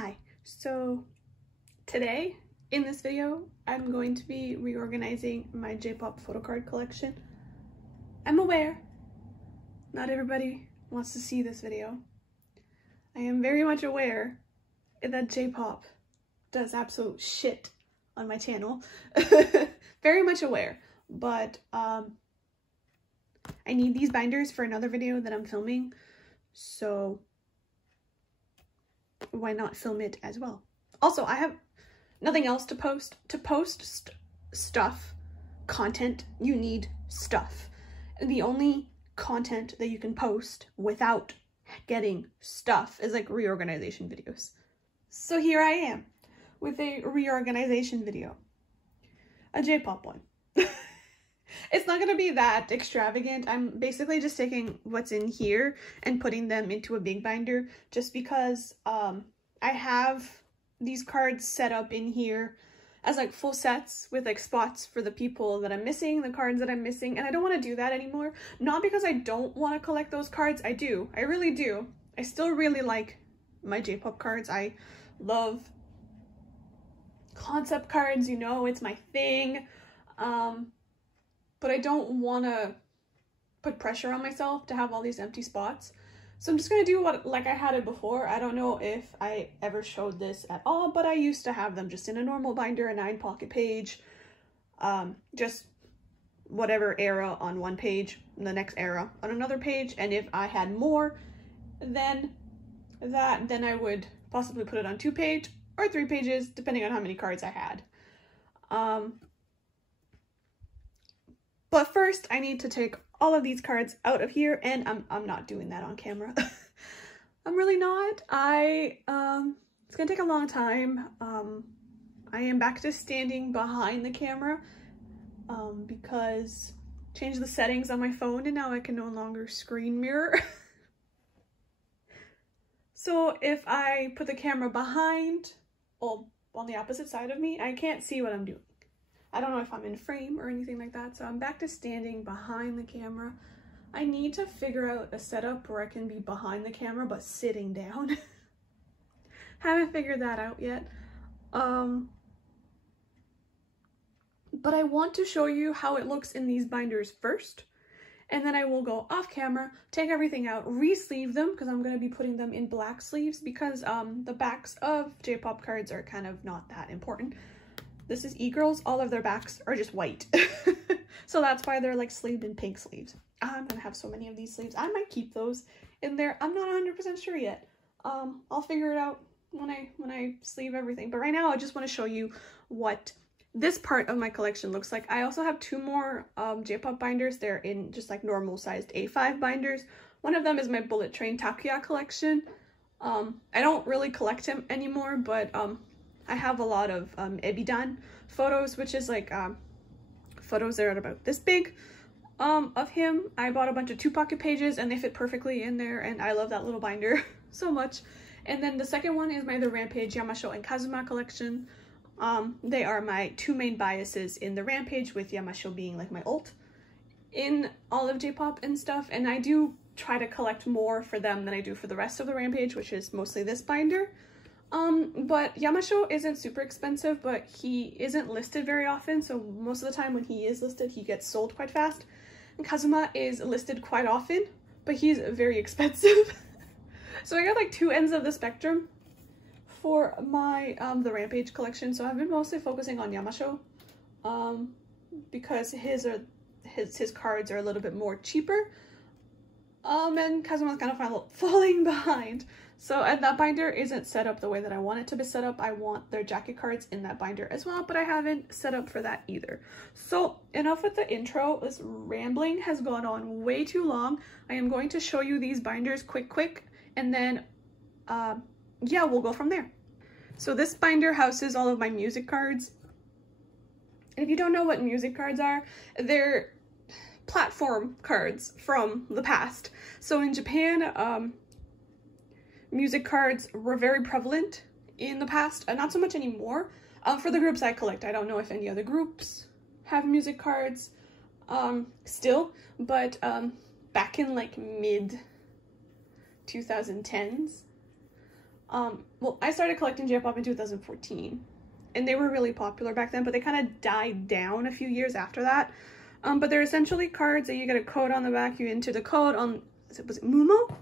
Hi, so today in this video I'm going to be reorganizing my J-pop photocard collection. I'm aware not everybody wants to see this video. I am very much aware that J-pop does absolute shit on my channel. Very much aware, but I need these binders for another video that I'm filming, so why not film it as well? Also, I have nothing else to post. To post content, you need stuff. The only content that you can post without getting stuff is like reorganization videos. So here I am with a reorganization video. A J-pop one. It's not going to be that extravagant. I'm basically just taking what's in here and putting them into a big binder just because I have these cards set up in here as like full sets with like spots for the people that I'm missing, the cards that I'm missing, and I don't want to do that anymore. Not because I don't want to collect those cards. I do. I really do. I still really like my J-pop cards. I love concept cards, you know, it's my thing. But I don't want to put pressure on myself to have all these empty spots. So I'm just going to do what like I had it before. I don't know if I ever showed this at all, but I used to have them just in a normal binder, a 9-pocket page, just whatever era on one page, the next era on another page. And if I had more than that, then I would possibly put it on 2 pages or 3 pages, depending on how many cards I had. But first, I need to take all of these cards out of here, and I'm not doing that on camera. I'm really not. It's gonna take a long time. I am back to standing behind the camera because I changed the settings on my phone, and now I can no longer screen mirror. So if I put the camera behind, well, on the opposite side of me, I can't see what I'm doing. I don't know if I'm in frame or anything like that, so I'm back to standing behind the camera. I need to figure out a setup where I can be behind the camera but sitting down. Haven't figured that out yet. But I want to show you how it looks in these binders first, and then I will go off camera, take everything out, re-sleeve them, because I'm going to be putting them in black sleeves because the backs of J-pop cards are kind of not that important. This is E-Girls, all of their backs are just white. So that's why they're like sleeved in pink sleeves. I'm gonna have so many of these sleeves. I might keep those in there. I'm not 100% sure yet. I'll figure it out when I sleeve everything. But right now I just want to show you what this part of my collection looks like. I also have 2 more J-pop binders. They're in just like normal sized A5 binders. One of them is my Bullet Train Takuya collection. I don't really collect him anymore, but I have a lot of Ebidan photos, which is like photos that are about this big of him. I bought a bunch of 2-pocket pages and they fit perfectly in there, and I love that little binder so much. And then the second one is my The Rampage, Yamasho, and Kazuma collection. They are my 2 main biases in the Rampage, with Yamasho being like my ult in all of J-pop and stuff. And I do try to collect more for them than I do for the rest of the Rampage, which is mostly this binder. But Yamasho isn't super expensive, but he isn't listed very often, so most of the time when he is listed, he gets sold quite fast. And Kazuma is listed quite often, but he's very expensive. So I got like 2 ends of the spectrum for my the Rampage collection. So I've been mostly focusing on Yamasho because his cards are a little bit more cheaper. And Kazuma's kind of falling behind. So, and that binder isn't set up the way that I want it to be set up. I want their jacket cards in that binder as well, but I haven't set up for that either. So enough with the intro. This rambling has gone on way too long. I am going to show you these binders quick, and then yeah, we'll go from there. So this binder houses all of my music cards. And if you don't know what music cards are, they're platform cards from the past. So in Japan, music cards were very prevalent in the past, not so much anymore. For the groups I collect, I don't know if any other groups have music cards still, but back in like mid 2010s, Well, I started collecting J-pop in 2014, and they were really popular back then, but they kind of died down a few years after that. But they're essentially cards that you get a code on the back, you enter the code on, was it Mumo?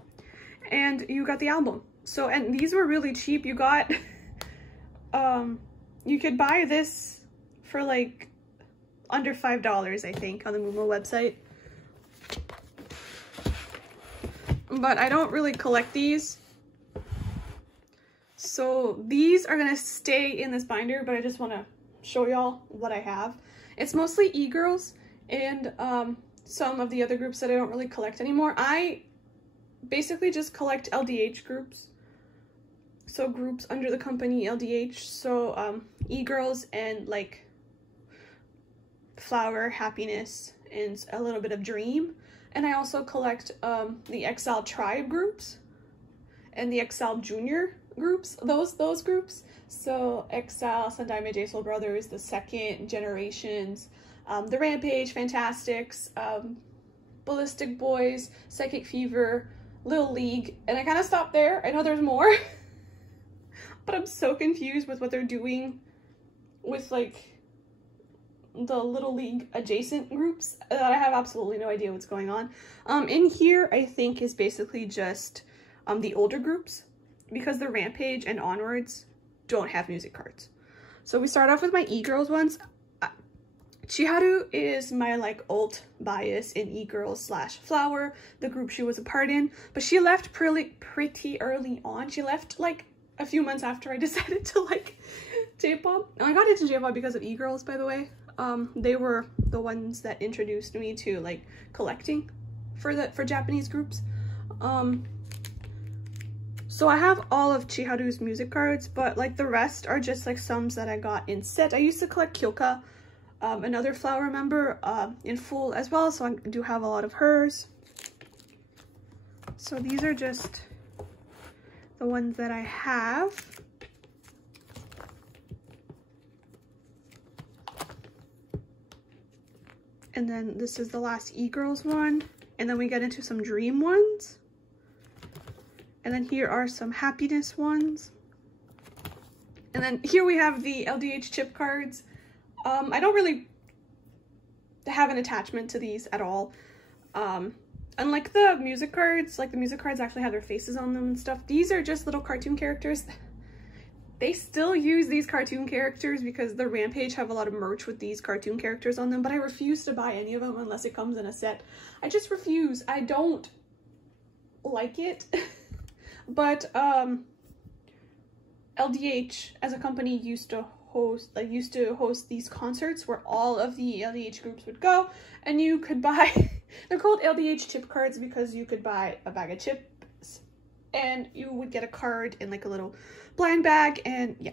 And you got the album. So, and these were really cheap. You got, you could buy this for like under $5, I think, on the Mumo website. But I don't really collect these. So these are gonna stay in this binder, but I just wanna show y'all what I have. It's mostly e-girls and some of the other groups that I don't really collect anymore. I basically just collect LDH groups. So groups under the company LDH. So e-girls and like Flower, Happiness, and a little bit of Dream. And I also collect the Exile Tribe groups and the Exile Junior groups, those groups. So Exile, Sendai J Soul Brothers, the Second Generations, the Rampage, Fantastics, Ballistic Boys, Psychic Fever, Little League, and I kind of stopped there. I know there's more, but I'm so confused with what they're doing with like the Little League adjacent groups that I have absolutely no idea what's going on. In here, I think is basically just the older groups, because the Rampage and onwards don't have music cards. So we start off with my e-girls ones. Chiharu is my like alt bias in e-girls / Flower, the group she was a part in, but she left pretty early on. She left like a few months after I decided to like J-pop. I got into J-pop because of e-girls, by the way. They were the ones that introduced me to like collecting for Japanese groups. So I have all of Chiharu's music cards, but like the rest are just like some that I got in set. I used to collect Kyoka, another Flower member, in full as well, so I do have a lot of hers. So these are just the ones that I have. And then this is the last e-girls one. And then we get into some Dream ones. And then here are some Happiness ones. And then here we have the LDH chip cards. I don't really have an attachment to these at all. Unlike the music cards, like the music cards actually have their faces on them and stuff. These are just little cartoon characters. They still use these cartoon characters because the Rampage have a lot of merch with these cartoon characters on them, but I refuse to buy any of them unless it comes in a set. I just refuse. I don't like it. But LDH as a company used to host these concerts where all of the LDH groups would go, and you could buy they're called LDH chip cards because you could buy a bag of chips and you would get a card in like a little blind bag. And yeah,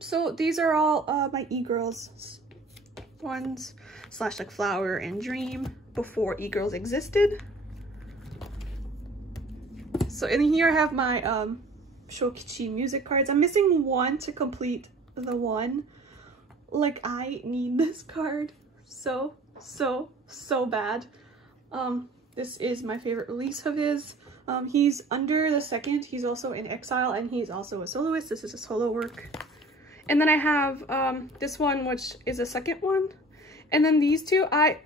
so these are all my e-girls ones / like Flower and Dream before e-girls existed. So in here I have my Shokichi music cards. I'm missing one to complete the one. Like, I need this card so bad. This is my favorite release of his. He's under the Second. He's also in Exile, and he's also a soloist. This is a solo work. And then I have this one, which is a second one. And then these two, I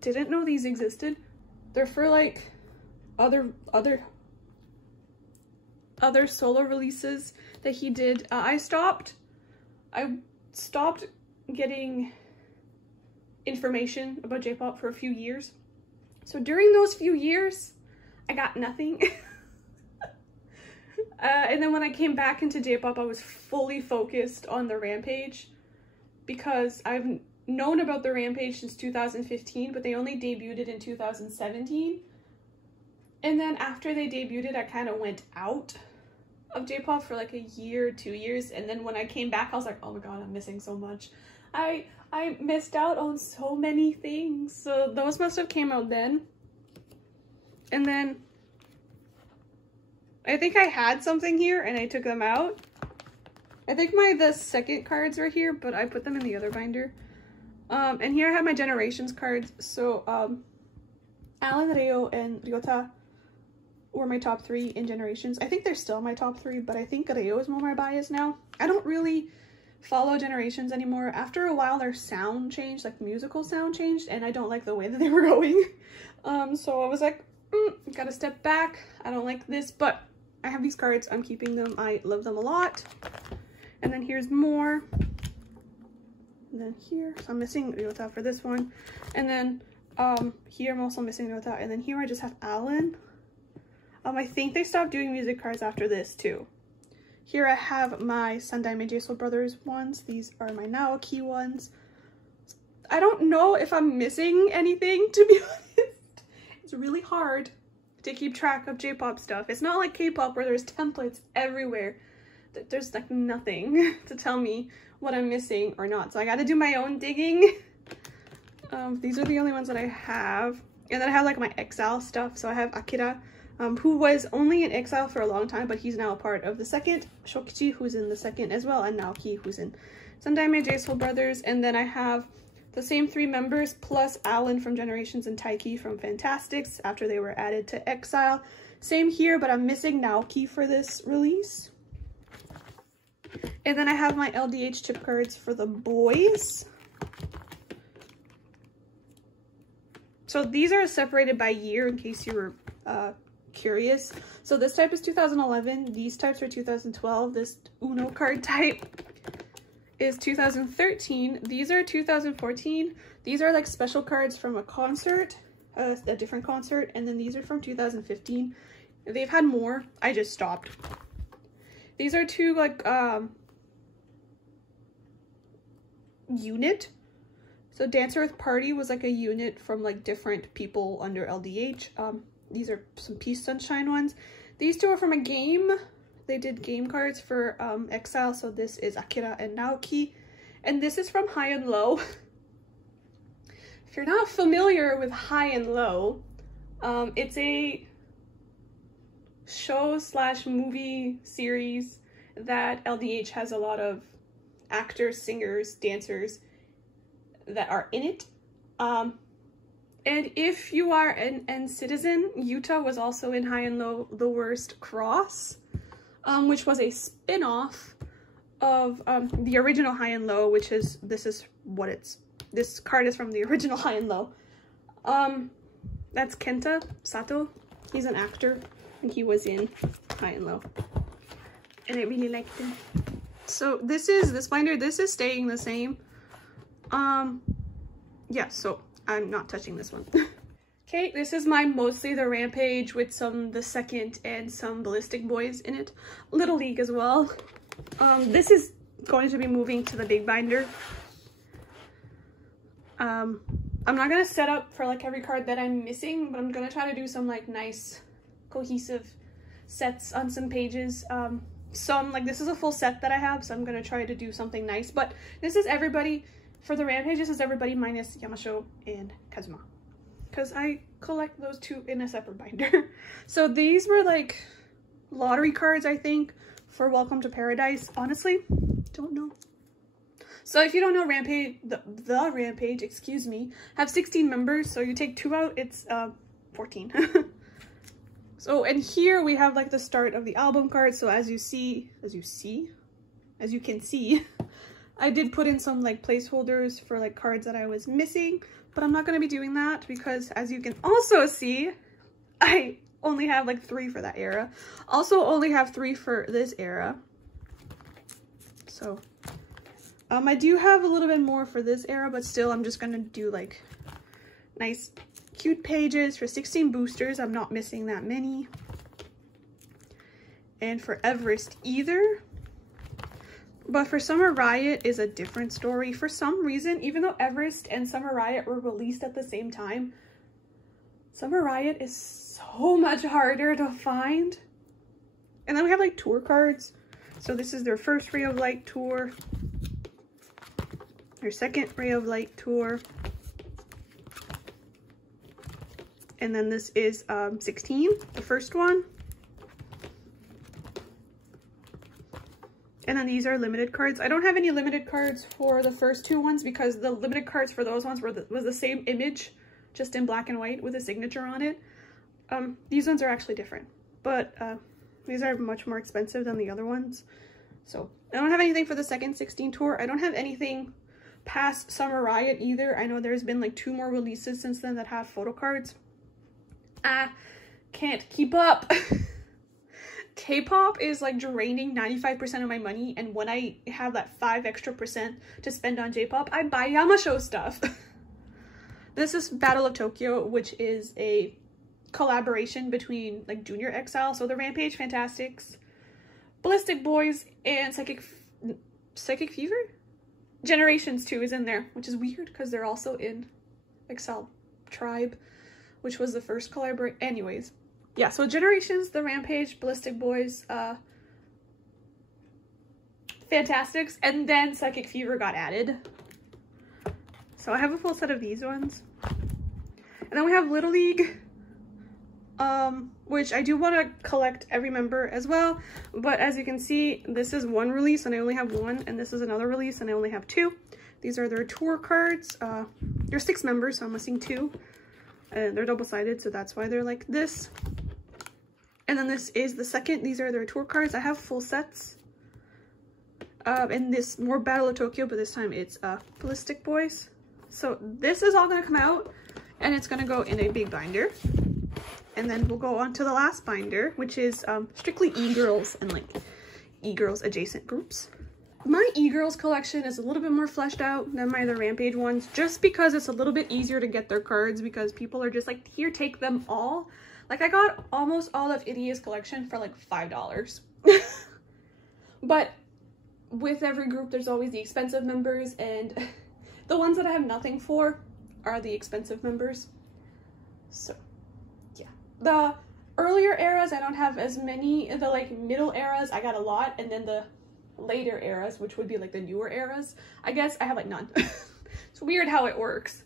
didn't know these existed. They're for like other solo releases that he did. I stopped getting information about J-pop for a few years. So during those few years, I got nothing. And then when I came back into J-pop, I was fully focused on the Rampage because I've known about the Rampage since 2015, but they only debuted in 2017. And then after they debuted, I kind of went out of J-pop for like a year, 2 years, and then when I came back I was like, oh my god, I'm missing so much. I missed out on so many things. So those must have came out then. And then I think I had something here and I took them out. I think the second cards were here, but I put them in the other binder. And here I have my Generations cards. So Alan, Ryo, and Ryota were my top 3 in Generations. I think they're still my top 3, but I think Reo is more my bias now. I don't really follow Generations anymore. After a while, their sound changed, like musical sound changed, and I don't like the way that they were going. So I was like, gotta step back. I don't like this, but I have these cards. I'm keeping them. I love them a lot. And then here's more. And then here, so I'm missing Ryota for this one. And then here I'm also missing Ryota. And then here I just have Alan. I think they stopped doing music cards after this too. Here I have my Sandaime J-Soul Brothers ones. These are my Naoki ones. I don't know if I'm missing anything, to be honest. It's really hard to keep track of J-pop stuff. It's not like K-pop where there's templates everywhere. There's like nothing to tell me what I'm missing or not. So I gotta do my own digging. These are the only ones that I have. And then I have like my Exile stuff. So I have Akira, who was only in Exile for a long time, but he's now a part of the second. Shokichi, who's in the second as well, and Naoki, who's in Sandaime J-Soul Brothers. And then I have the same 3 members plus Alan from Generations and Taiki from Fantastics after they were added to Exile. Same here, but I'm missing Naoki for this release. And then I have my LDH chip cards for the boys. So these are separated by year in case you were curious. So this type is 2011. These types are 2012. This Uno card type is 2013. These are 2014. These are like special cards from a concert, a different concert. And then these are from 2015. They've had more. I just stopped. These are 2 like unit. So Dancer with Party was like a unit from like different people under LDH. These are some Peace Sunshine ones. These 2 are from a game. They did game cards for Exile. So this is Akira and Naoki. And this is from High and Low. If you're not familiar with High and Low, it's a show/movie series that LDH has a lot of actors, singers, dancers that are in it. And if you are an citizen, Yuta was also in High and Low The Worst Cross, which was a spin-off of the original High and Low, which is, this card is from the original High and Low. That's Kenta Sato. He's an actor and he was in High and Low. And I really liked him. So this binder, this is staying the same. Yeah, so I'm not touching this one. Okay, this is my Mostly the Rampage with some The Second and some Ballistic Boys in it. Little League as well. This is going to be moving to the big binder. I'm not gonna set up for like every card that I'm missing, but I'm gonna try to do some like nice cohesive sets on some pages. Some like this is a full set that I have, so I'm gonna try to do something nice. But this is everybody for the Rampage. This is everybody minus Yamasho and Kazuma, because I collect those 2 in a separate binder. So these were like lottery cards, I think, for Welcome to Paradise. Honestly, don't know. So if you don't know, Rampage, the Rampage, excuse me, have 16 members. So you take 2 out, it's 14. So, and here we have like the start of the album cards. So as you can see, I did put in some like placeholders for like cards that I was missing, but I'm not going to be doing that because as you can also see, I only have like 3 for that era. Also only have 3 for this era. So, I do have a little bit more for this era, but still I'm just going to do like nice cute pages for 16 boosters. I'm not missing that many. And for Everest either. But for Summer Riot is a different story. For some reason, even though Everest and Summer Riot were released at the same time, Summer Riot is so much harder to find. And then we have like tour cards. So this is their first Ray of Light tour. Their second Ray of Light tour. And then this is 16, the first one. And then these are limited cards. I don't have any limited cards for the first 2 ones because the limited cards for those ones was the same image, just in black and white with a signature on it. These ones are actually different. but these are much more expensive than the other ones. So I don't have anything for the second 16 tour. I don't have anything past Summer Riot either. I know there's been like 2 more releases since then that have photo cards. I can't keep up. K-pop is like draining 95% of my money, and when I have that 5% extra to spend on J-pop, I buy Yamasho stuff. This is Battle of Tokyo, which is a collaboration between like Junior Exile, so the Rampage Fantastics, Ballistic Boys, and Psychic Fever? Generations 2 is in there, which is weird because they're also in Exile Tribe, which was the first collaboration. Anyways, yeah, so Generations, the Rampage, Ballistic Boys, Fantastics, and then Psychic Fever got added. So I have a full set of these ones. And then we have Little League, which I do want to collect every member as well. But as you can see, this is one release and I only have one, and this is another release and I only have 2. These are their tour cards. There's 6 members, so I'm missing 2. And they're double-sided, so that's why they're like this. And then this is the second. These are their tour cards. I have full sets. And this more Battle of Tokyo, but this time it's Ballistic Boys. So this is all going to come out, and it's going to go in a big binder. And then we'll go on to the last binder, which is strictly e-girls and like e-girls adjacent groups. My e-girls collection is a little bit more fleshed out than my other Rampage ones, just because it's a little bit easier to get their cards, because people are just like, here, take them all. Like, I got almost all of Idia's collection for like $5. But with every group, there's always the expensive members, and the ones that I have nothing for are the expensive members. So yeah, the earlier eras I don't have as many. The like middle eras I got a lot, and then the later eras, which would be like the newer eras, I guess I have like none. It's weird how it works,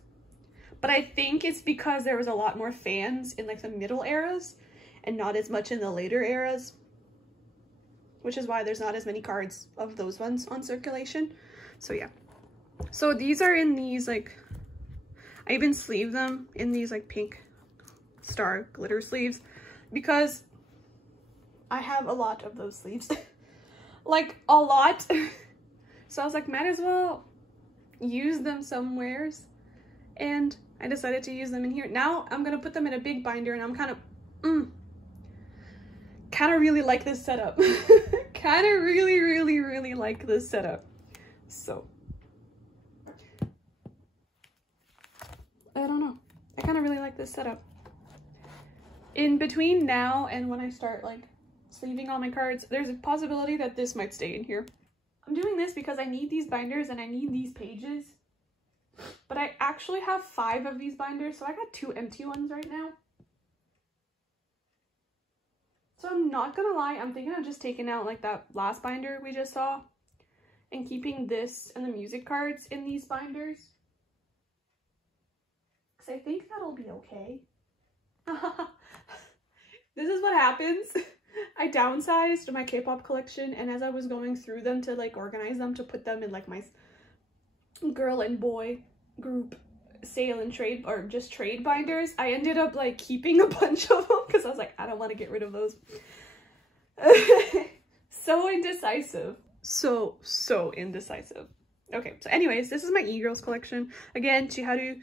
but I think it's because there was a lot more fans in like the middle eras and not as much in the later eras, which is why there's not as many cards of those ones on circulation. So yeah, so these are in these like, I even sleeve them in these like pink star glitter sleeves because I have a lot of those sleeves. Like a lot. So I was like, might as well use them somewheres, and I decided to use them in here. Now I'm gonna put them in a big binder, and I'm kind of really like this setup. Kind of really like this setup. So I don't know, I kind of really like this setup. In between now and when I start like sleeving all my cards, there's a possibility that this might stay in here. I'm doing this because I need these binders and I need these pages, but I actually have 5 of these binders, so I got 2 empty ones right now. So I'm not gonna lie, I'm thinking of just taking out like that last binder we just saw and keeping this and the music cards in these binders, because I think that'll be okay. This is what happens. I downsized my K-pop collection, and as I was going through them to like organize them to put them in like my girl and boy group sale and trade, or just trade binders, I ended up like keeping a bunch of them because I was like, I don't want to get rid of those. So indecisive. So indecisive. Okay, so anyways, this is my e-girls collection. Again, Chiharu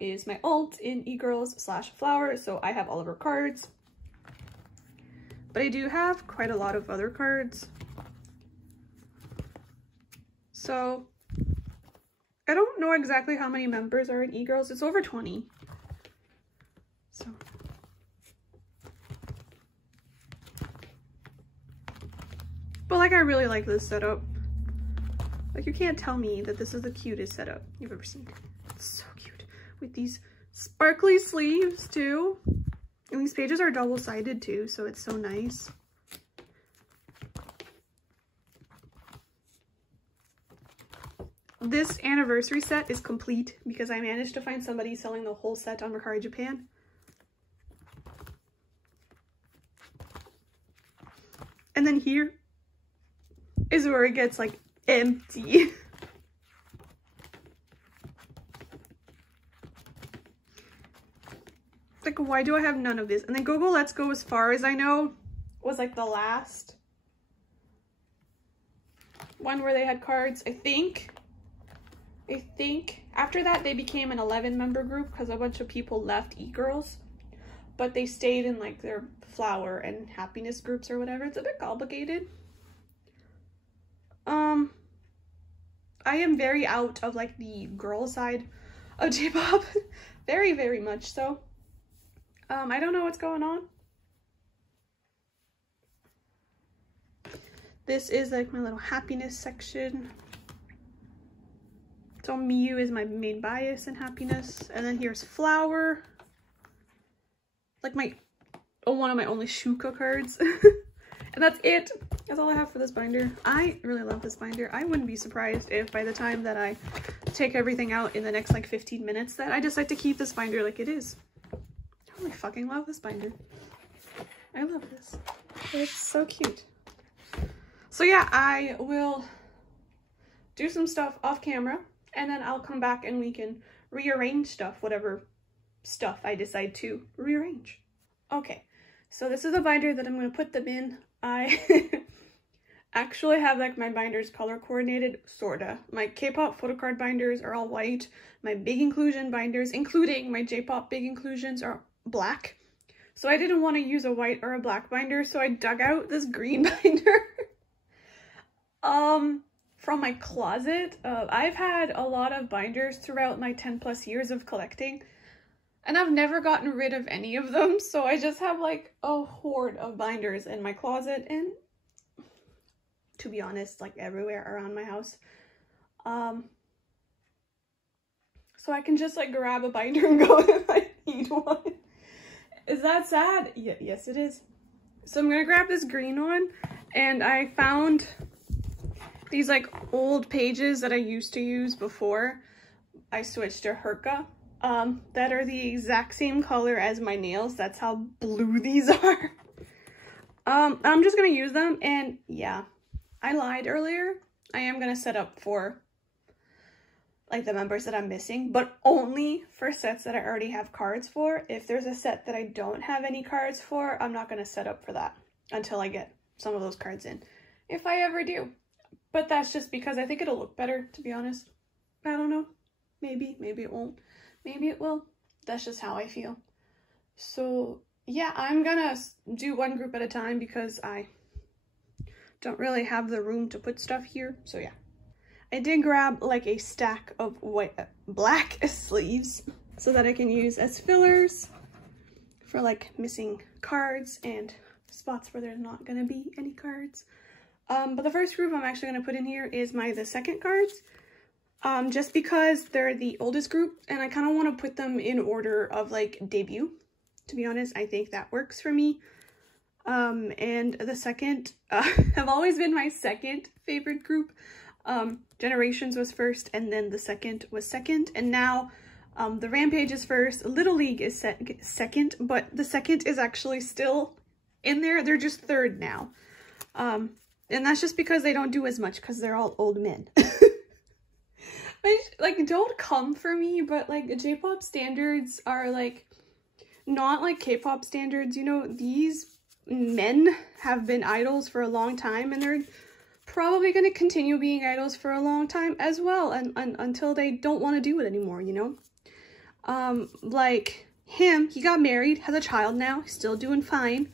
is my alt in e-girls/flower, so I have all of her cards. But I do have quite a lot of other cards. So I don't know exactly how many members are in e-girls. It's over 20. So but like, I really like this setup. Like, you can't tell me that this is the cutest setup you've ever seen. It's so cute with these sparkly sleeves too. And these pages are double-sided too, so it's so nice. This anniversary set is complete because I managed to find somebody selling the whole set on Mercari Japan. And then here is where it gets like empty. Like, why do I have none of this? And then Go Go Let's Go, as far as I know, was like the last one where they had cards. I think after that they became an 11-member group because a bunch of people left e-girls, but they stayed in like their flower and happiness groups or whatever. It's a bit complicated. I am very out of like the girl side of J-pop. Very, very much so. I don't know what's going on. This is like my little happiness section. So Miyu is my main bias in happiness. And then here's flower. Like one of my only Shuka cards. And that's it. That's all I have for this binder. I really love this binder. I wouldn't be surprised if by the time that I take everything out in the next like 15 minutes that I decide to keep this binder like it is. I really fucking love this binder. I love this. It's so cute. So yeah, I will do some stuff off camera and then I'll come back and we can rearrange stuff, whatever stuff I decide to rearrange. Okay, so this is the binder that I'm going to put them in. I actually have like my binders color coordinated, sorta. My K-pop photocard binders are all white. My big inclusion binders, including my J-pop big inclusions, are black. So I didn't want to use a white or a black binder, so I dug out this green binder from my closet. I've had a lot of binders throughout my 10+ years of collecting, and I've never gotten rid of any of them, so I just have like a horde of binders in my closet, and to be honest, like everywhere around my house. So I can just like grab a binder and go if I need one. Is that sad? Yeah, yes it is. So I'm gonna grab this green one, and I found these like old pages that I used to use before I switched to Herka. That are the exact same color as my nails. That's how blue these are. I'm just gonna use them, and yeah, I lied earlier. I am gonna set up for like the members that I'm missing, but only for sets that I already have cards for. If there's a set that I don't have any cards for, I'm not gonna set up for that until I get some of those cards in, if I ever do. But that's just because I think it'll look better, to be honest. I don't know. Maybe it won't. Maybe it will. That's just how I feel. So yeah, I'm gonna do one group at a time because I don't really have the room to put stuff here. So yeah, I did grab like a stack of black sleeves so that I can use as fillers for like missing cards and spots where there's not gonna be any cards. But the first group I'm actually gonna put in here is the second cards. Just because they're the oldest group and I kind of want to put them in order of like debut. To be honest, I think that works for me. And the second have always been my second favorite group. Generations was first, and then the second was second, and now the Rampage is first. Little League is second, but the second is actually still in there. They're just third now. And that's just because they don't do as much because they're all old men. Like, don't come for me, but like J-pop standards are like not like K-pop standards. You know, these men have been idols for a long time, and they're probably going to continue being idols for a long time as well, and until they don't want to do it anymore, you know. Like him, he got married, has a child now, he's still doing fine.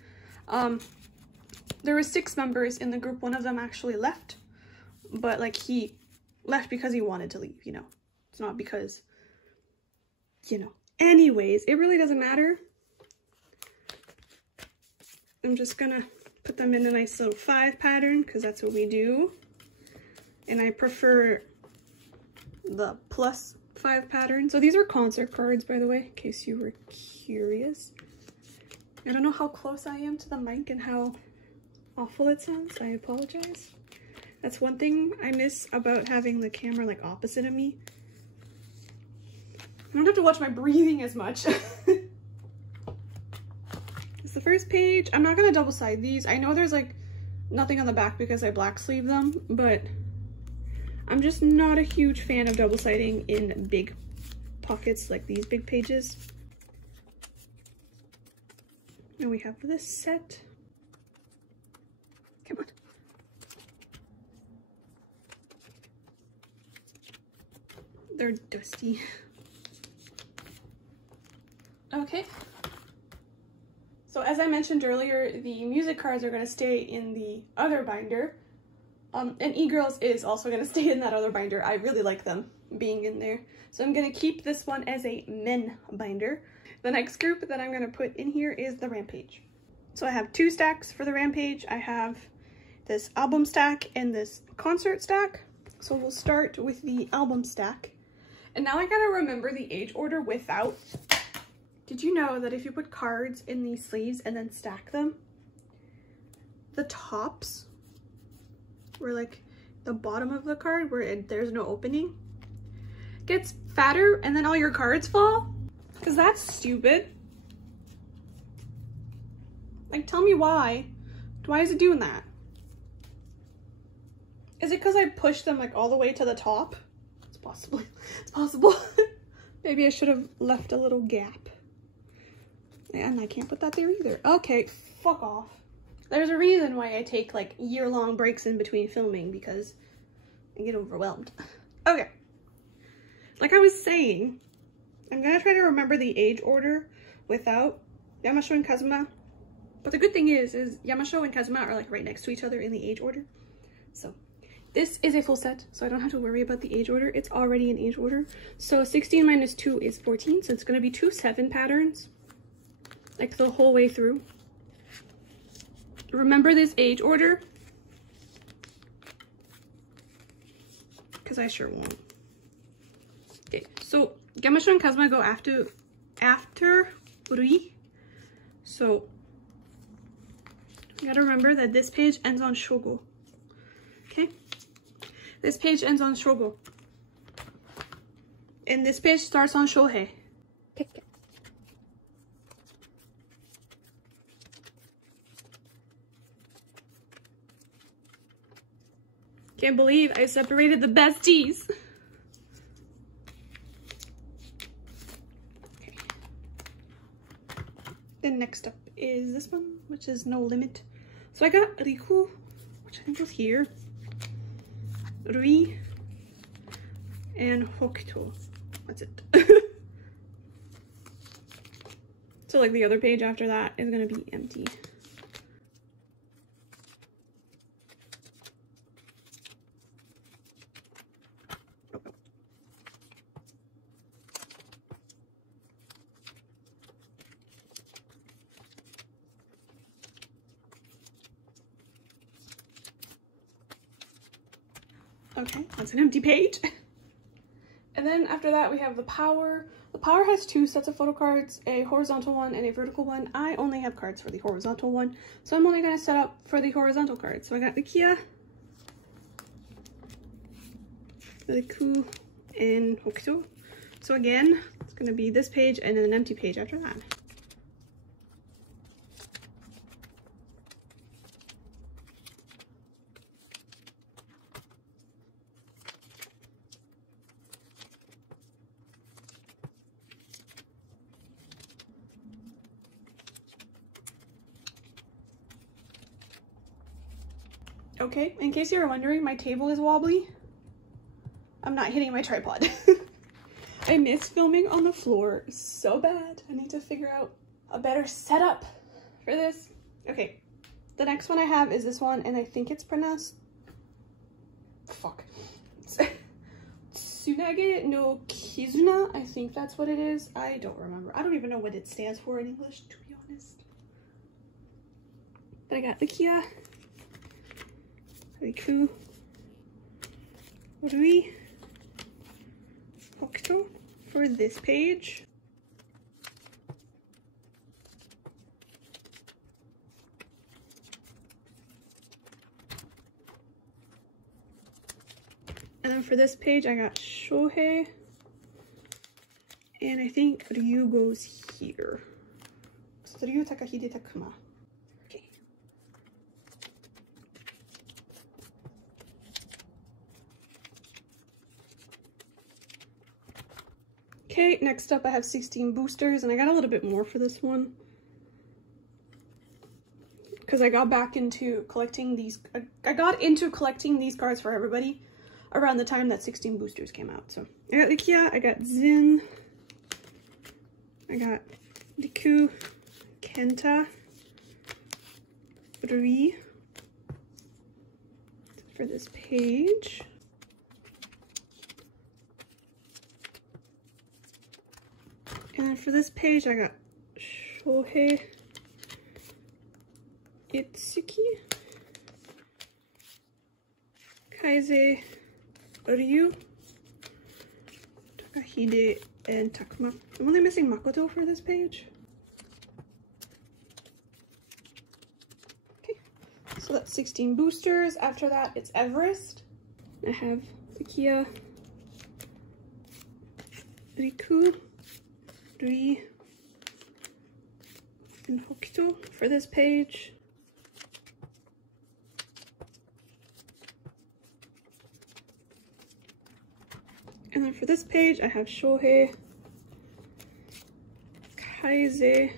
There were 6 members in the group. One of them actually left, but like he left because he wanted to leave, you know. It's not because, you know. Anyways, it really doesn't matter. I'm just gonna put them in a nice little 5 pattern because that's what we do. And I prefer the +5 pattern. So these are concert cards, by the way, in case you were curious. I don't know how close I am to the mic and how awful it sounds. I apologize. That's one thing I miss about having the camera like opposite of me. I don't have to watch my breathing as much. It's the first page. I'm not gonna double side these. I know there's like nothing on the back because I black sleeve them, but I'm just not a huge fan of double siding in big pockets like these big pages. And we have this set. Come on. They're dusty. Okay. So as I mentioned earlier, the music cards are going to stay in the other binder. And e-girls is also going to stay in that other binder. I really like them being in there. So I'm going to keep this one as a men binder. The next group that I'm going to put in here is the Rampage. So I have 2 stacks for the Rampage. I have this album stack and this concert stack. So we'll start with the album stack. And now I gotta remember the age order without. Did you know that if you put cards in these sleeves and then stack them, the tops, where like the bottom of the card where there's no opening, gets fatter and then all your cards fall? Because that's stupid. Like, tell me why. Why is it doing that? Is it because I pushed them like all the way to the top? It's possible. It's possible. Maybe I should have left a little gap. And I can't put that there either. Okay, fuck off. There's a reason why I take like year-long breaks in between filming, because I get overwhelmed. Okay. Like I was saying, I'm gonna try to remember the age order without Yamasho and Kazuma. But the good thing is Yamasho and Kazuma are like right next to each other in the age order. So this is a full set, so I don't have to worry about the age order. It's already in age order. So 16 minus 2 is 14, so it's gonna be 2 7 patterns, like the whole way through. Remember this age order, because I sure won't. Okay, so Yamasho and Kazuma go after Uri. So you gotta remember that this page ends on Shogo. Okay? This page ends on Shogo. And this page starts on Shohei. Can't believe I separated the besties. Okay. Then next up is this one, which is No Limit. So I got Riku, which I think was here, Rui, and Hokuto. That's it. So like the other page after that is gonna be empty. Okay, that's an empty page. And then after that we have the Power. The Power has 2 sets of photo cards, a horizontal one and a vertical one. I only have cards for the horizontal one, so I'm only gonna set up for the horizontal cards. So I got the Kia, the Ku, and Hokuto. So again, it's gonna be this page and then an empty page after that. Okay, in case you were wondering, my table is wobbly. I'm not hitting my tripod. I miss filming on the floor so bad. I need to figure out a better setup for this. Okay, the next one I have is this one, and I think it's pronounced... Fuck. Tsunage no Kizuna? I think that's what it is. I don't remember. I don't even know what it stands for in English, to be honest. But I got the Kia, Riku, Rui, Hokuto for this page. And then for this page, I got Shohei, and I think Ryu goes here. So Ryu Takahide Takuma. Okay. Okay, next up I have 16 boosters, and I got a little bit more for this one. because I got back into collecting these. I got into collecting these cards for everybody around the time that 16 boosters came out. So I got Likia, I got Zin, I got Riku, Kenta, Rui for this page. And then for this page, I got Shohei, Itsuki, Kaise, Ryu, Takahide, and Takuma. I'm only missing Makoto for this page. Okay, so that's 16 boosters. After that, it's Everest. I have Likia, Riku, Rui, and Hokuto for this page. And then for this page, I have Shohei, Kaise,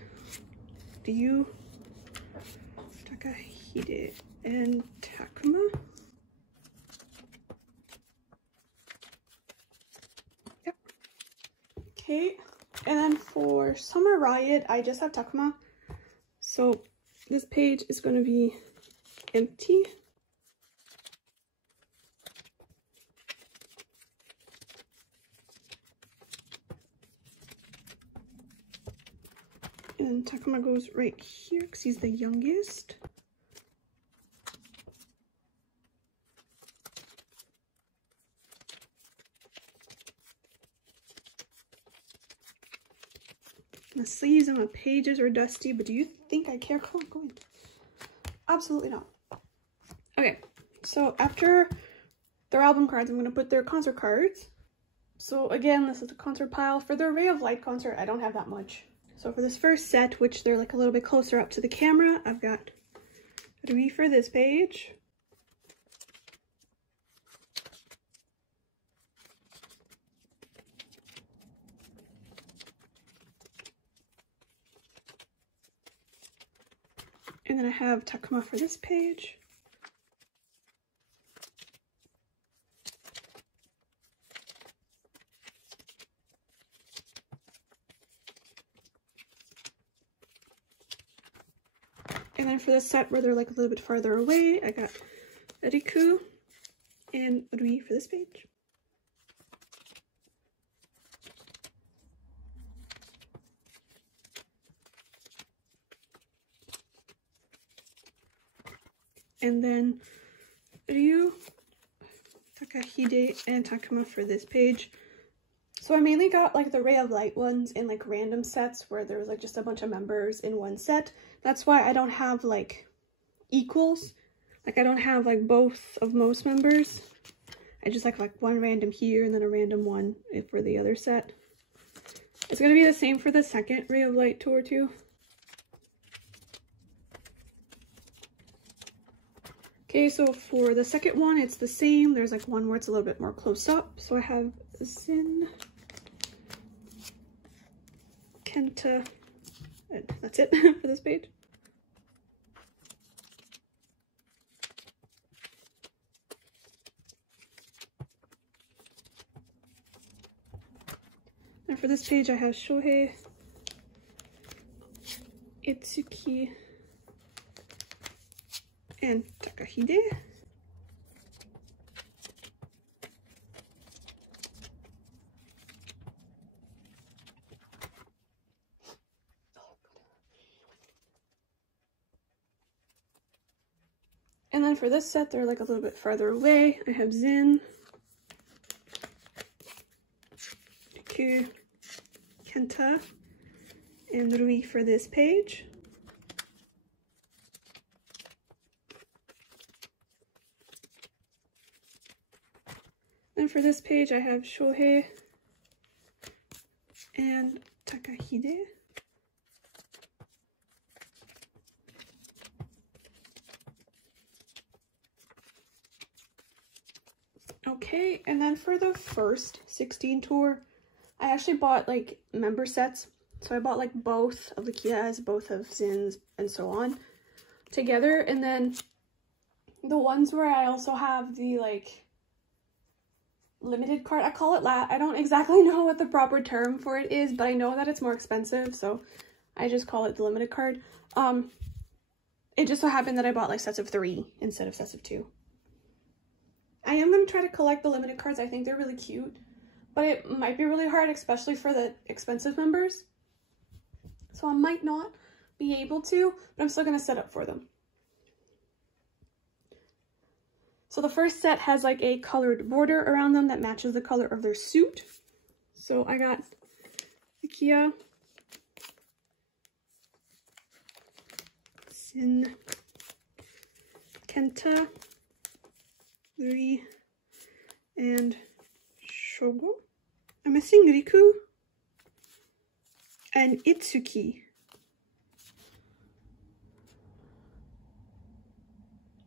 Ryu, Takahide, and Takuma. Yep. Okay, and then for Summer Riot, I just have Takuma. So this page is going to be empty. And Takuma goes right here because he's the youngest. My sleeves and my pages are dusty, but do you think I care? Come on, go in. Absolutely not. Okay, so after their album cards, I'm going to put their concert cards. So again, this is the concert pile. For their Ray of Light concert, I don't have that much. So for this first set, which they're like a little bit closer up to the camera, I've got Rui for this page. And then I have Takuma for this page. And then for this set where they're like a little bit farther away, I got Riku and Rui for this page. And then Ryu, Takahide, and Takuma for this page. So I mainly got like the Ray of Light ones in like random sets where there was like just a bunch of members in one set. That's why I don't have like equals. Like I don't have like both of most members. I just like one random here and then a random one for the other set. It's going to be the same for the second Ray of Light tour too. Okay, so for the second one, it's the same. There's like one where it's a little bit more close up. So I have Zin, Kenta, and that's it for this page. And for this page, I have Shohei, Itsuki, and Takahide. And then for this set, they're like a little bit farther away. I have Zin, Riku, Kenta, and Rui for this page. And for this page, I have Shohei and Takahide. Okay, and then for the first 16 tour, I actually bought like member sets. So I bought like both of Likia's, both of Zin's, and so on. together. And then the ones where I also have the like limited card, I call it I don't exactly know what the proper term for it is, but I know that it's more expensive, so I just call it the limited card. It just so happened that I bought like sets of 3 instead of sets of 2. I am going to try to collect the limited cards. I think they're really cute, but it might be really hard, especially for the expensive members. So I might not be able to, but I'm still going to set up for them. So the first set has like a colored border around them that matches the color of their suit. So I got Ikea, Sin, Kenta, Ri, and Shogo. I'm missing Riku and Itsuki.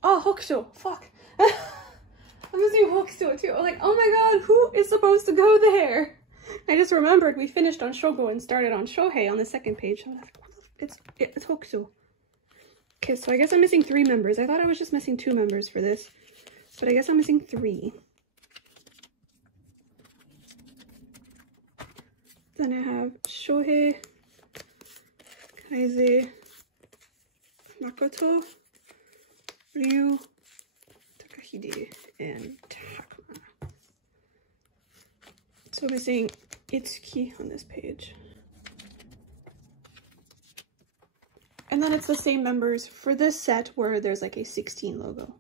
Oh, Hokusho, fuck. I'm missing Hokusho too. I'm like, oh my god, who is supposed to go there? I just remembered we finished on Shogo and started on Shohei on the second page. I was like, it's Hokusho. Okay, so I guess I'm missing 3 members. I thought I was just missing 2 members for this, but I guess I'm missing 3. Then I have Shohei, Kaize, Makoto, Ryu, Takahide, and Takuma. So missing Itsuki on this page. And then it's the same members for this set where there's like a 16 logo.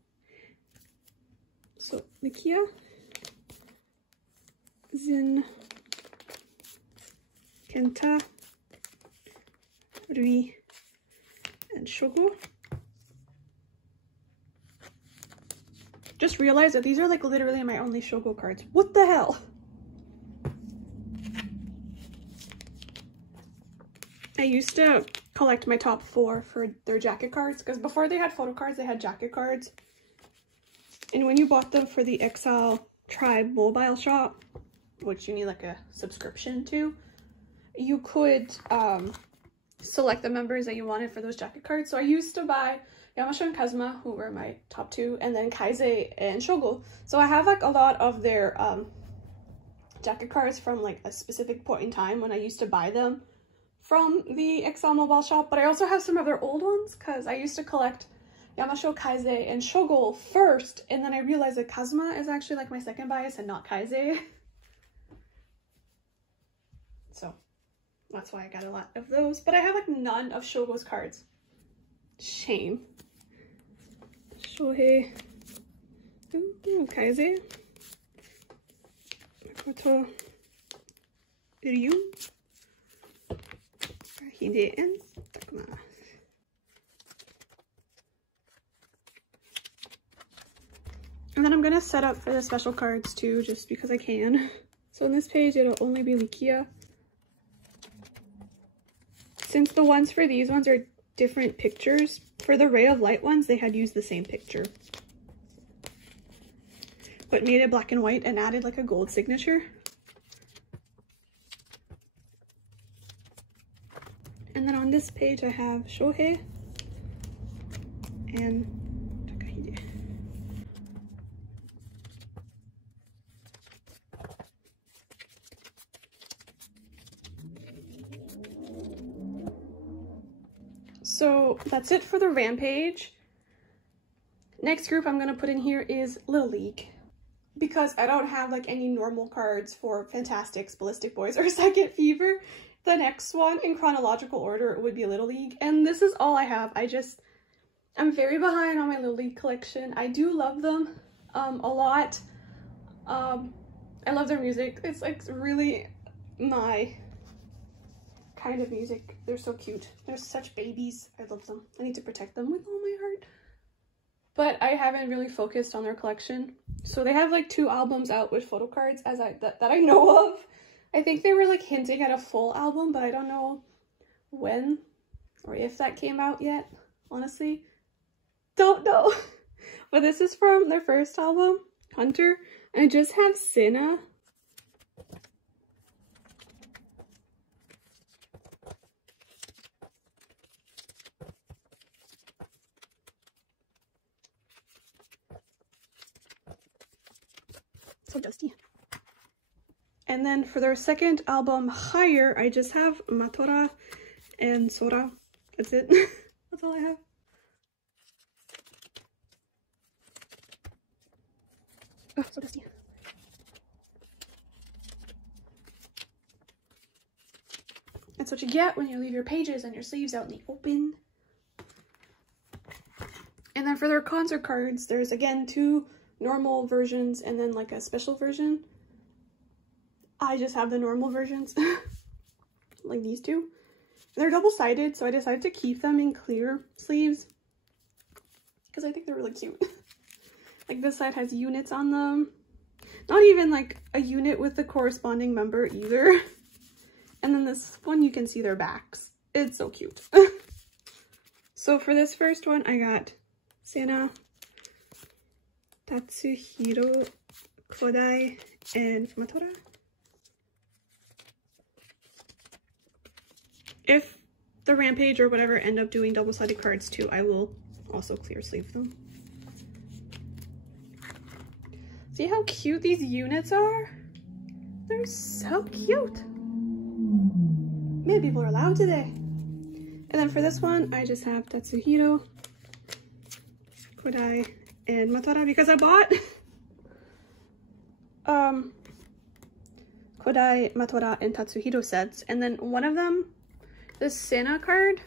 So Nikia, Zin, Kenta, Rui, and Shogo. Just realized that these are like literally my only Shogo cards. What the hell? I used to collect my top 4 for their jacket cards, because before they had photo cards, they had jacket cards. And when you bought them for the Exile Tribe mobile shop, which you need like a subscription to, you could select the members that you wanted for those jacket cards. So I used to buy Yamasho and Kazuma, who were my top 2, and then Kaize and Shogo. So I have like a lot of their jacket cards from like a specific point in time when I used to buy them from the Exile mobile shop, but I also have some of their old ones because I used to collect Yamasho, Kaize, and Shogo first, and then I realized that Kazuma is actually like my second bias and not Kaize. So that's why I got a lot of those, but I have like none of Shogo's cards. Shame. Shohei, Kaize, Makoto, Ryu, Hide, and Takuma. And then I'm gonna set up for the special cards too, just because I can. So on this page, it'll only be Likia. Since the ones for these ones are different pictures, for the Ray of Light ones, they had used the same picture, but made it black and white and added like a gold signature. And then on this page, I have Shohei and Takahide. So that's it for the Rampage. Next group I'm gonna put in here is Little League, because I don't have like any normal cards for Fantastics, Ballistic Boys, or Second Fever. The next one in chronological order would be Little League, and this is all I have. I'm very behind on my Little League collection. I do love them a lot. I love their music. It's like really my kind of music. They're so cute. They're such babies. I love them. I need to protect them with all my heart. But I haven't really focused on their collection. So they have like 2 albums out with photo cards that I know of. I think they were like hinting at a full album, but I don't know when or if that came out yet. Honestly, don't know. But this is from their first album, Hunter. I just have Senna. So dusty. And then for their second album, Higher, I just have Matora and Sora. That's it. That's all I have. Oh, so dusty. That's what you get when you leave your pages and your sleeves out in the open. And then for their concert cards, there's again 2 normal versions and then like a special version. I just have the normal versions, like these 2. They're double-sided, so I decided to keep them in clear sleeves because I think they're really cute. Like this side has units on them. Not even like a unit with the corresponding member either. And then this one, you can see their backs. It's so cute. So for this first one, I got Sena, Tatsuhiro, Kodai, and Matora. If the Rampage or whatever end up doing double-sided cards too, I will also clear sleeve them. See how cute these units are? They're so cute. Man, people are loud today. And then for this one, I just have Tatsuhiro, Kodai, and Matora because I bought Kodai, Matora, and Tatsuhiro sets. And then one of them, the Sena card,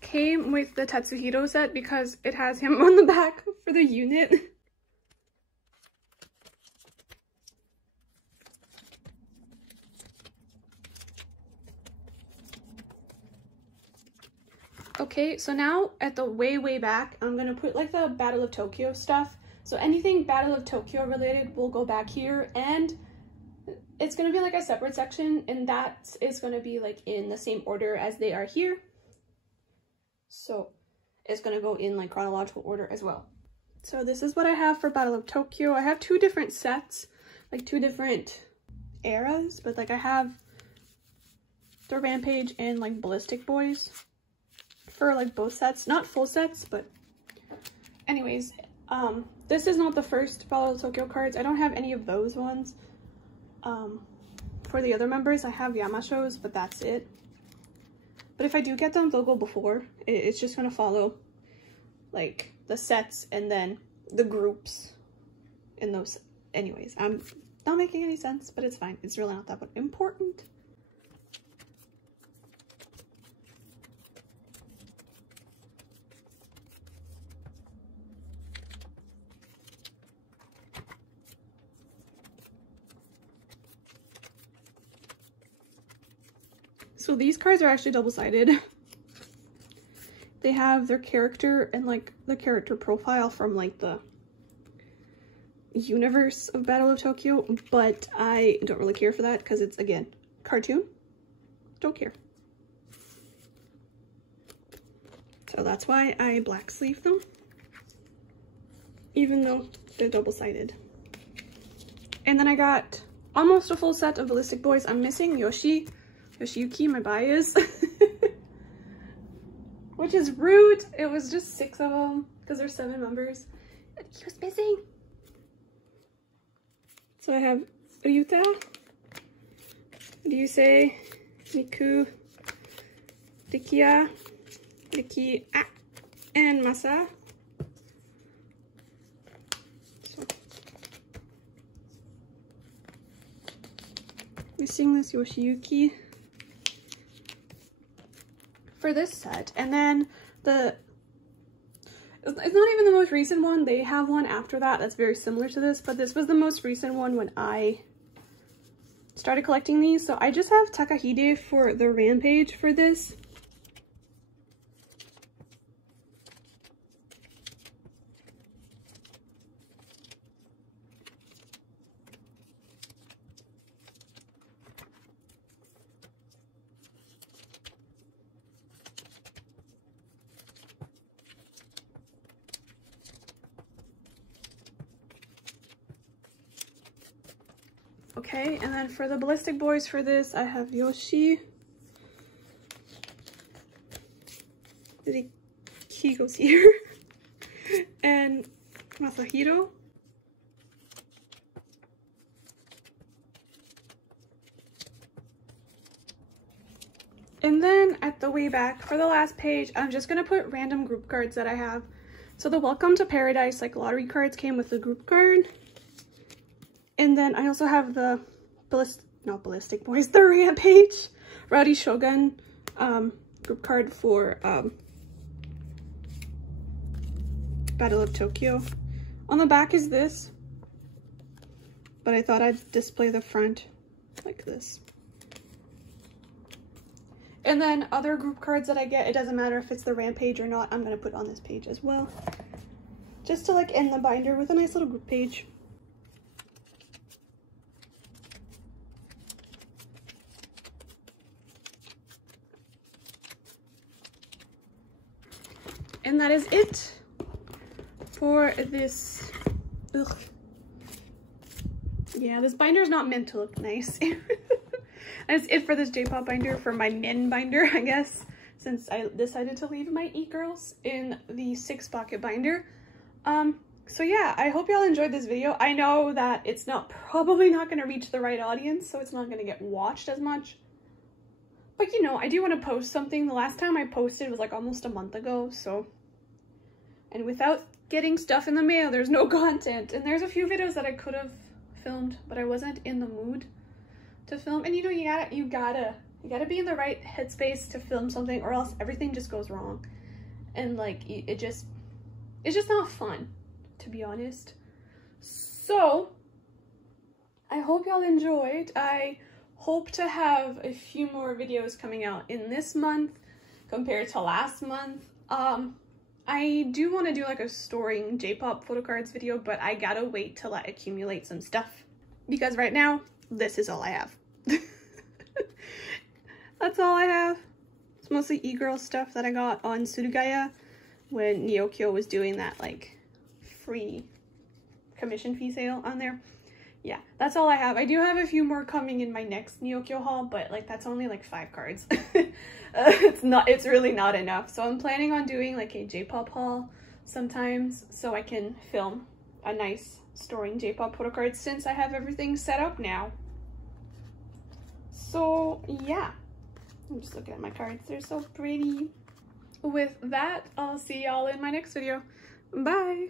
came with the Tatsuhiro set because it has him on the back for the unit. Okay, so now at the way back, I'm gonna put like the Battle of Tokyo stuff. So anything Battle of Tokyo related will go back here, and it's gonna be like a separate section, and that is gonna be like in the same order as they are here. So it's gonna go in like chronological order as well. So this is what I have for Battle of Tokyo. I have 2 different sets, like 2 different eras, but like I have the Rampage and like Ballistic Boys for like both sets, not full sets, but anyways, this is not the first Battle of Tokyo cards. I don't have any of those ones. For the other members, I have Yamasho's, but that's it. But if I do get them, they'll go before. It's just gonna follow like the sets and then the groups in those. Anyways, I'm not making any sense, but it's fine. It's really not that important. So these cards are actually double-sided. They have their character and like the character profile from like the universe of Battle of Tokyo, but I don't really care for that because it's, again, cartoon. Don't care. So that's why I black sleeve them, even though they're double-sided. And then I got almost a full set of Ballistic Boys. I'm missing Yoshiyuki, my bias, which is rude. It was just 6 of them because there's 7 members. He was missing. So I have Ryuta, Ryusei, Miku, Rikia, Riki, and Masa. So, missing this Yoshiyuki for this set. And then it's not even the most recent one. They have one after that that's very similar to this, but this was the most recent one when I started collecting these. So I just have Takahide for the Rampage for this. Okay, and then for the Ballistic Boys for this, I have Yoshi. He goes here. And Masahiro. And then at the way back for the last page, I'm just gonna put random group cards that I have. So the Welcome to Paradise like lottery cards came with the group card. And then I also have the Ballistic Boys, the Rampage Rowdy Shogun group card for Battle of Tokyo. On the back is this, but I thought I'd display the front like this. And then other group cards that I get, it doesn't matter if it's the Rampage or not, I'm gonna put on this page as well. Just to like end the binder with a nice little group page. And that is it for this. Ugh. Yeah, this binder is not meant to look nice. That's it for this J-pop binder, for my men binder, I guess, since I decided to leave my e-girls in the 6-pocket binder. So yeah, I hope y'all enjoyed this video. I know that it's probably not going to reach the right audience, so it's not going to get watched as much. But you know, I do want to post something. The last time I posted was like almost a month ago, so. And without getting stuff in the mail, there's no content. And there's a few videos that I could have filmed, but I wasn't in the mood to film. And you know, you gotta be in the right headspace to film something, or else everything just goes wrong. And like, it's just not fun, to be honest. So I hope y'all enjoyed. I hope to have a few more videos coming out in this month compared to last month. I do want to do like a storing J-pop photocards video, but I gotta wait till I accumulate some stuff, because right now this is all I have. That's all I have. It's mostly e-girl stuff that I got on Surugaya when Neokyo was doing that like free commission fee sale on there. Yeah, that's all I have. I do have a few more coming in my next Neokyo haul, but like that's only like 5 cards. It's really not enough. So I'm planning on doing like a J-pop haul sometimes, so I can film a nice storing J-pop photo cards since I have everything set up now. So yeah, I'm just looking at my cards. They're so pretty. With that, I'll see y'all in my next video. Bye!